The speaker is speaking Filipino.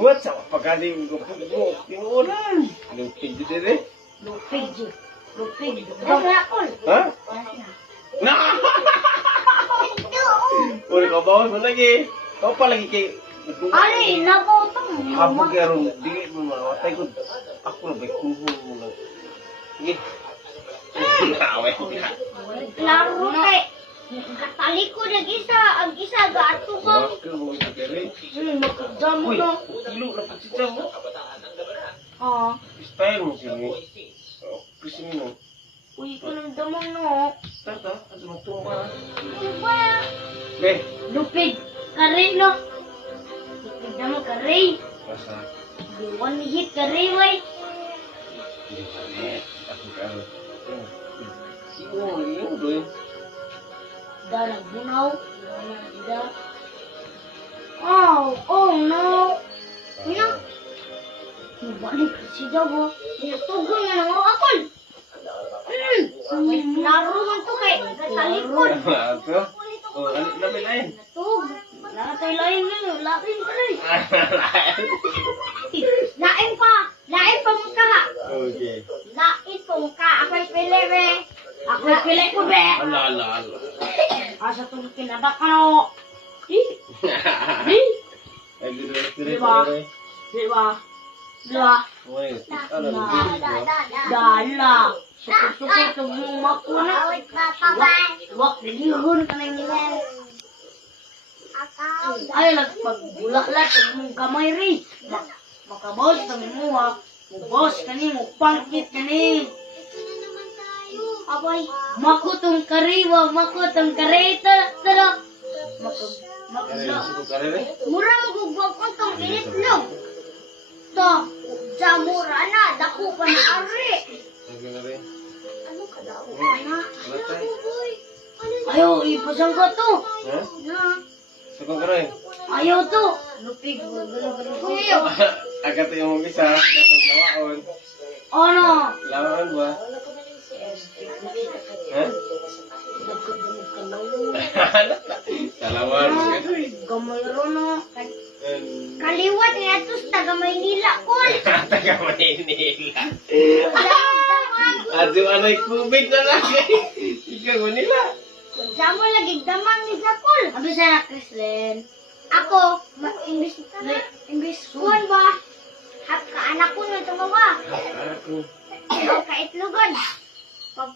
Buat sama pagaling ko po. Tinuunan. Lupig dito eh. Lupig. Dami ako. Ha? Na! Uli ka ba? Ano lagi? Kau pa lagi kay... Ari, napotong. Habog yaron, di mo mawatay ko. Ako na ba'y kuhong mo lang. Sige. Away ko na. Klaro kay. Talikod ang isa gato ko. Bakit mo ito kere? Magkagdamo Uy, na. kilo na pagsita mo. Ah, Style mo siya mo. Kasi mo. uy, ko ng damo no. Tata, at magtumba. Ano ba? Be, Lupig. Kare no. Lupig damo kare. masa. One hit kare way. Hindi pa net. Ako karo. Siguro, yun doon. Dalang bunaw. Da. Oh no. Ina. Balik si Dabo. Tugon na ng akol. Laro man to kay talikod. Ato? Oh, ano labi lain? Tug. Natay lain na. Lain pa rin. Lain pa mo ka. Okay. Lain pa mo ka. Ako'y pili be. Ako'y pili ko be. Ala. Asa itong kinadak ka no. Di. Ay, dito. Diba? Diba? Uy, alam mo, Dala. Suko-suko itong mumak ko na. Wak, nagihon ka na nila. Ay, nagpagbulak-lak ang mong kamay rin. Makabos ang muha. Mubos ka ni, mupangkit ka ni. Abay, makutong kariwa, makutong kareta. Tara. Mura magugwag ko itong initlog. To, jamura na, dako pa na ari. Ano ka daw? Ayaw, ipasang ka to. Ha? Na, Sako ka rin. ayaw to. Lupig, ayaw. Agad yung isa, katong lawaon. Ano? Lawaon ba? Ha? Salawan mo ka. Gamay ron na. Kaliwat niya to sa taga Maynila ko. Taga Manila. Ado anay kubig na lagi. Ikaw Manila. Damo lagi damang ni Sakol. Abi sa Krislen. Ako, English kuan ba? Hap ka anak ko na tumawa. Ako. Ikaw ka itlogon. Pag